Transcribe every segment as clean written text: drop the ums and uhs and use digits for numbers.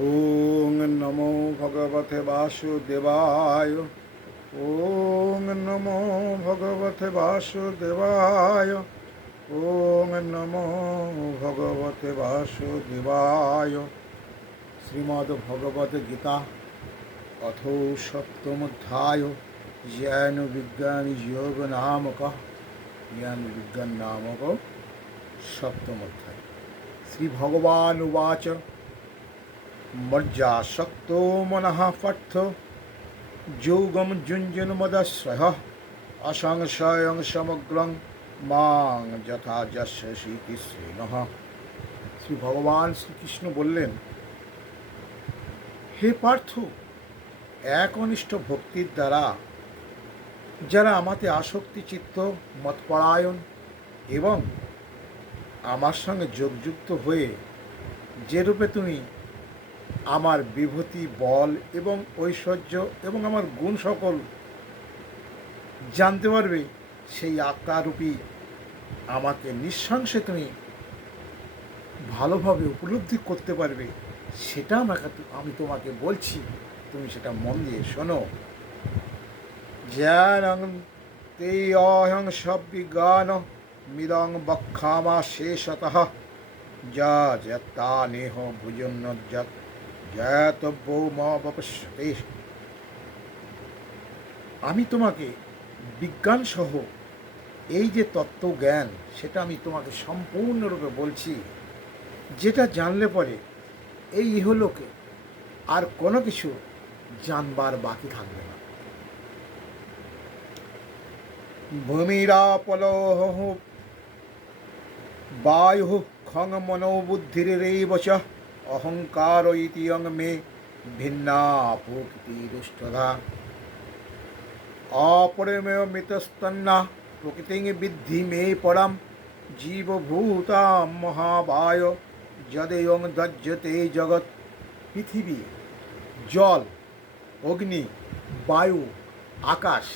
ওং নমো ভগবতে বাসুদেবায়। ওং নমো ভগবতে বাসুদেবায়। ওং নমো ভগবতে বাসুদেবায়। শ্রীমদ্ ভগবত গীতা অথ সপ্তম অধ্যায় জ্ঞান বিজ্ঞান যোগ নামক জ্ঞান বিজ্ঞান নামক সপ্তম অধ্যায়। শ্রী ভগবান উবাচ মজ্জাসক্তো মনঃ পার্থ যোগম যুঞ্জনমদশ্রয়ঃ অসংশয়ং সমগ্রং মাং যথা যস্যসীতি শ্রেণঃ। শ্রী ভগবান শ্রীকৃষ্ণ বললেন, হে পার্থ, একনিষ্ঠ ভক্তির দ্বারা যারা আমাতে আসক্তি চিত্ত মতপরায়ণ এবং আমার সঙ্গে যোগযুক্ত হয়ে যেরূপে তুমি আমার বিভূতি বল এবং ঐশ্বর্য এবং আমার গুণ সকল জানতে পারবে, সেই আত্মারূপী আমাকে নিঃসংশে তুমি ভালোভাবে উপলব্ধি করতে পারবে, সেটা আমি তোমাকে বলছি, তুমি সেটা মন দিয়ে শোনো। জ্ঞানং তে অহং সবিজ্ঞান মিদং বক্ষামা শেষতঃ যা যত্তা নেহ ভুজন্নজ্জত জ্ঞাতব্যো মবপশ্যতে। আমি তোমাকে বিজ্ঞানসহ এই যে তত্ত্বজ্ঞান, সেটা আমি তোমাকে সম্পূর্ণরূপে বলছি, যেটা জানলে পরে এই ইহলোকে আর কোনো কিছু জানবার বাকি থাকবে না। ভূমিরাপলোহ বায়ু খং মনোবুদ্ধিরেব চ অহংকার ইতি অং মে ভিন্না প্রকৃতিরুষ্ঠধা অপরিমেয় মিতস্তন্না প্রকৃতিং বিদ্ধি মে পরম জীবভূতাম মহাবায় যদেয়ং দজ্জতে জগৎ। পৃথিবী, জল, অগ্নি, বায়ু, আকাশ,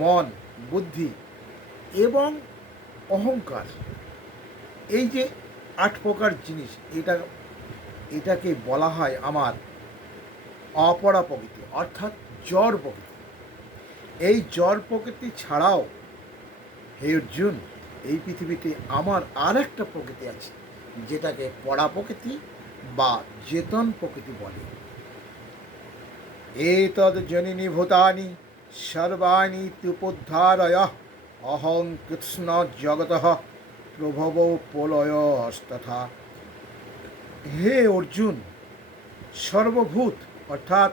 মন, বুদ্ধি এবং অহংকার, এই যে 8 প্রকার জিনিস, এটাকে বলা হয় আমার অপরা প্রকৃতি, অর্থাৎ জড় প্রকৃতি। এই জড় প্রকৃতি ছাড়াও হে অর্জুন, এই পৃথিবীতে আমার আর একটা প্রকৃতি আছে, যেটাকে পরা প্রকৃতি বা চেতন প্রকৃতি বলে। এতদ জনিনি ভূতানি সর্বাণি তুপোদ্ধারয় অহং কৃষ্ণ জগতঃ প্রভব প্রলয়স্তথা। হে অর্জুন, সর্বভূত অর্থাৎ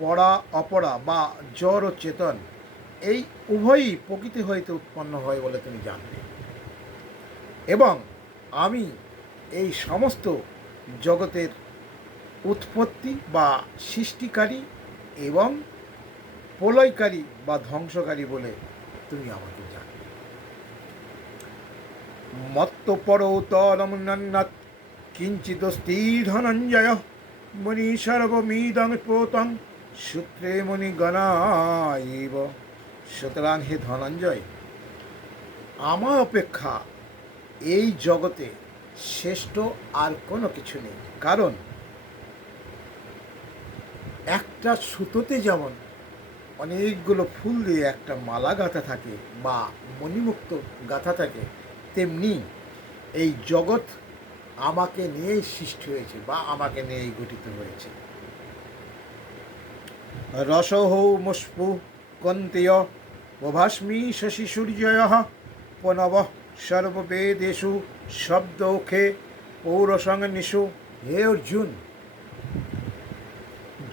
পরা অপরা বা জড় ও চেতন, এই উভয়ই প্রকৃতি হইতে উৎপন্ন হয় বলে তুমি জানবে, এবং আমি এই সমস্ত জগতের উৎপত্তি বা সৃষ্টিকারী এবং প্রলয়কারী বা ধ্বংসকারী বলে তুমি আমাকে জানবে। মত্তপরতরম নন্নাৎ কিঞ্চিদস্তি ধনঞ্জয় মুনি সর্বমিদং প্রতং সূত্রে মুনিগণাইব। সুতরাং হে ধনঞ্জয়, আমার অপেক্ষা এই জগতে শ্রেষ্ঠ আর কোনো কিছু নেই। কারণ একটা সুতোতে যেমন অনেকগুলো ফুল দিয়ে একটা মালা গাঁথা থাকে বা মণিমুক্ত গাঁথা থাকে, তেমনি এই জগৎ আমাকে নিয়েই সৃষ্টি হয়েছে বা আমাকে নিয়েই গঠিত হয়েছে। রসহ মুষ্পু কন্তেয় প্রভাস্মি শশী সূর্যয় প্রণব সর্ববেদেষু শব্দৌখে পৌরসং নিষু। হে অর্জুন,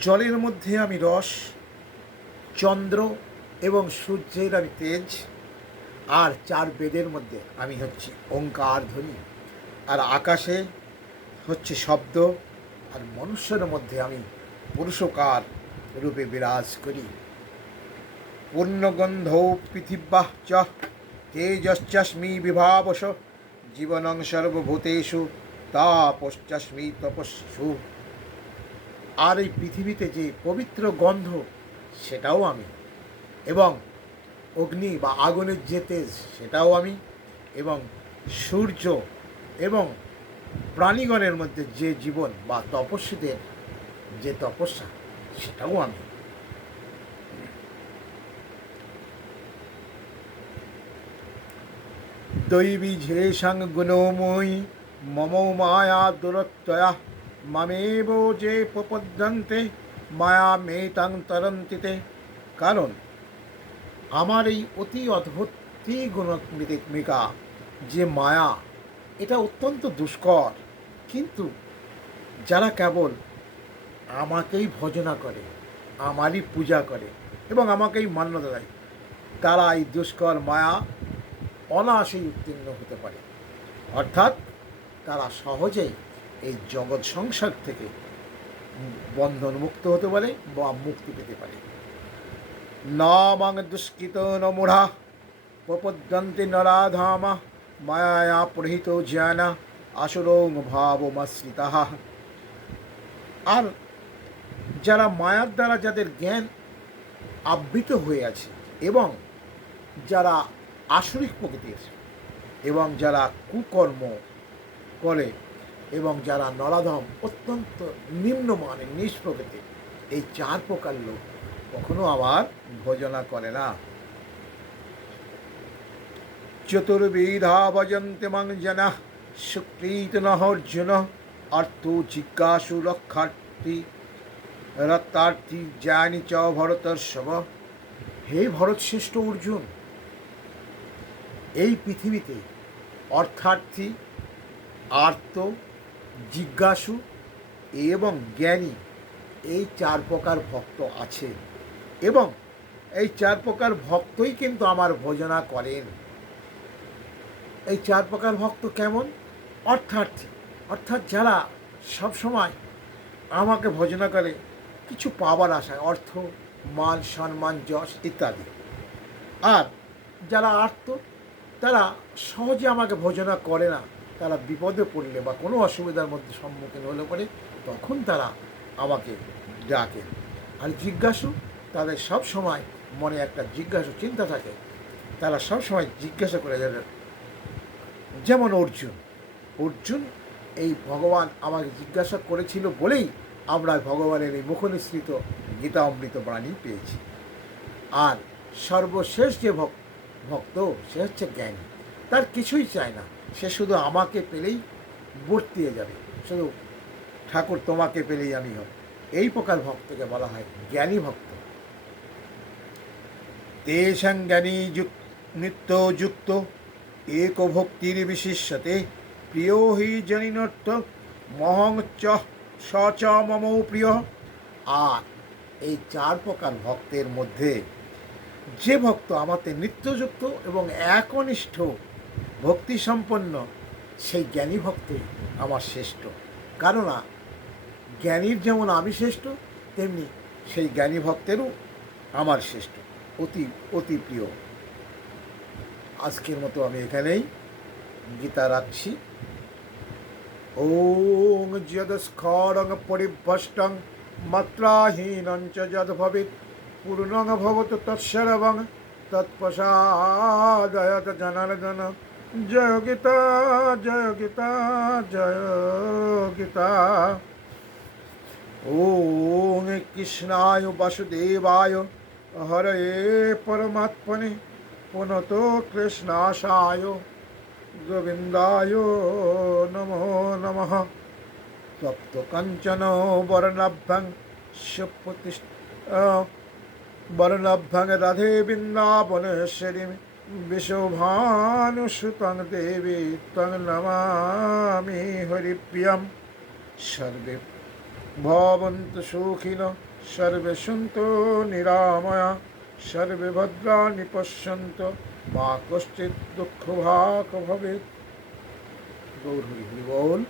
জলের মধ্যে আমি রস, চন্দ্র এবং সূর্যের আমি তেজ, আর 4 বেদের মধ্যে আমি হচ্ছি ওঙ্কার ধ্বনি, আর আকাশে হচ্ছে শব্দ, আর মনুষ্যের মধ্যে আমি পুরুষকার রূপে বিরাজ করি। পূর্ণগন্ধ পৃথিব্যাঃ চ তেজশ্চাস্মি বিভাবস জীবনং সর্বভূতেষু তাপশ্চাস্মি তপস্যু। আর এই পৃথিবীতে যে পবিত্র গন্ধ, সেটাও আমি, এবং অগ্নি বা আগুনের যে তেজ, সেটাও আমি, এবং সূর্য এবং প্রাণীগণের মধ্যে যে জীবন বা তপস্বীদের যে তপস্যা, সেটাও আমি। দৈবী ঝেষাং গুণময়ী মম মায়া দুরত্যয়া মামেব যে প্রপদ্যন্তে মায়া মেতাং তরন্তিতে। কারণ আমার এই অতি অদ্ভুতী গুণমিকা যে মায়া, এটা অত্যন্ত দুষ্কর। কিন্তু যারা কেবল আমাকেই ভজনা করে, আমারই পূজা করে এবং আমাকেই মান্যতা দেয়, তারা এই দুষ্কর মায়া অনায়াসেই উত্তীর্ণ হতে পারে। অর্থাৎ তারা সহজেই এই জগৎ সংসার থেকে বন্ধন মুক্ত হতে পারে বা মুক্তি পেতে পারে। না মাং দুষ্কৃত ন মূঢ়া প্রপদ্যন্তে নরাধামা মায়া প্রহিত জ্ঞানা আসুরং ভাবমাশ্রিতা। আর যারা মায়ার দ্বারা যাদের জ্ঞান আবৃত হয়ে আছে এবং যারা আসরিক প্রকৃতির এবং যারা কুকর্ম করে এবং যারা নরাধম অত্যন্ত নিম্নমানের নিজ প্রকৃতি, এই 4 প্রকার লোক কখনো আমার ভজনা করে না। চতুর্বিধা ভজন্তে মাং জনা সুকৃত নহর্জুন অর্থ জিজ্ঞাসু রক্ষার্থী রত্তার্থী জ্ঞানী চ ভরতর্ষভ। হে ভরতশ্রেষ্ঠ অর্জুন, এই পৃথিবীতে অর্থার্থী, আর্ত, জিজ্ঞাসু এবং জ্ঞানী এই 4 প্রকার ভক্ত আছে এবং এই 4 প্রকার ভক্তই কিন্তু আমার ভজনা করেন। এই 4 প্রকার ভক্ত কেমন? অর্থার্থী, অর্থাৎ যারা সবসময় আমাকে ভজনা করে কিছু পাবার আশায়, অর্থ, মান, সম্মান, যশ ইত্যাদি। আর যারা আর্ত, তারা সহজে আমাকে ভজনা করে না, তারা বিপদে পড়লে বা কোনো অসুবিধার মধ্যে সম্মুখীন হলে পরে তখন তারা আমাকে ডাকে। আর জিজ্ঞাসু, তাদের সব সময় মনে একটা জিজ্ঞাসু চিন্তা থাকে, তারা সব সময় জিজ্ঞাসা করে যাবে। যেমন অর্জুন এই ভগবান আমাকে জিজ্ঞাসা করেছিল বলেই আমরা ভগবানের এই মুখনিসৃত গীতা অমৃত বাণী পেয়েছি। আর সর্বশেষ যে ভক্ত, সে হচ্ছে জ্ঞানী। তার কিছুই চায় না, সে শুধু আমাকে পেলেই বর্তিয়ে যাবে, শুধু ঠাকুর তোমাকে পেলেই আমি হব। এই প্রকার ভক্তকে বলা হয় জ্ঞানী ভক্ত। তেষাং জ্ঞানী নিত্যযুক্ত এক ভক্তির বিশিষ্যতে প্রিয় হি জনিনর্থ মহং চ স চ মম প্রিয়। আর এই 4 প্রকার ভক্তের মধ্যে যে ভক্ত আমাতে নিত্যযুক্ত এবং একনিষ্ঠ ভক্তি সম্পন্ন, সেই জ্ঞানী ভক্তই আমার শ্রেষ্ঠ। কেননা জ্ঞানীর যেমন আমি শ্রেষ্ঠ, তেমনি সেই জ্ঞানী ভক্তেরও আমার শ্রেষ্ঠ, অতি অতি প্রিয়। আজকের মতো আমি এখানেই গীতা রাখছি। ওং যদস্খলং পরিভ্রষ্টং মাত্রাহীনং চ যদ ভবেৎ পূর্ণং ভবতু তৎসর্বং তৎপ্রসাদয়ৎ জনার্দন। জয় গীতা, জয় গীতা, জয় গীতা। ওং কৃষ্ণায় বাসুদেবায় হরয়ে পরমাত্মনে পুনতো কৃষ্ণাশায় গোবিন্দায় নমো নমঃ। তপ্ত কাঞ্চন বর্ণাভ্যং বর্ণাভ্যং রাধে বৃন্দাবনেশ্বরী বিশোভানুসুতং দেবী তং নমামি হরিপ্রিয়ম। সর্বে ভবন্তু সুখিনঃ, সর্বে সন্তু নিরাময়া, সর্বে ভদ্রাণি পশ্যন্তু, মা কশ্চিৎ দুঃখভাগ্ ভবেৎ। গৌর হরি বল।